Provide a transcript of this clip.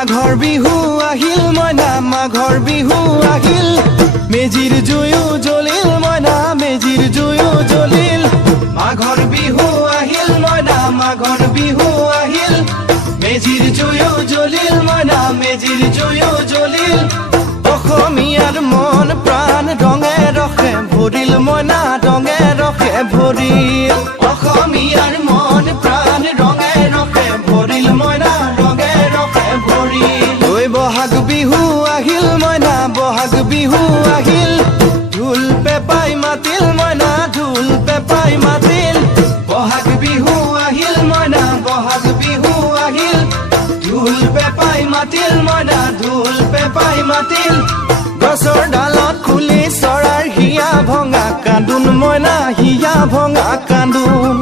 মাঘৰ বিহু আহিল মইনা মাঘৰ বিহু আহিল মেজিৰ জুয়ো জ্বলিল মইনা মেজিৰ জুয়ো জ্বলিল মাঘৰ বিহু আহিল মইনা মাঘৰ বিহু আহিল মেজিৰ জুয়ো জ্বলিল মইনা মেজিৰ জুয়ো জ্বলিল অসমীয়াৰ মন প্ৰাণ ৰঙে ৰখে ভৰিল মইনা ৰঙে ৰখে ভৰিল অসমীয়াৰ মন প্ৰাণ ৰঙে ৰখে ভৰিল মইনা ৰঙে ৰখে ভৰিল ঐ বহাগ বিহু আহিল মইনা বহাগ বিহু আহিল ঢোল পেপাই মাতিল মইনা ঢোল পেপাই মাতিল বহাগ বিহু আহিল মইনা বহাগ বিহু আহিল ঢোল পেপাই মাতিল মইনা ঢোল পেপাই মাতিল গছৰ ডালত খুলি চৰাৰ হিয়া ভঙা কান্দোন মইনা হিয়া ভঙা কান্দোন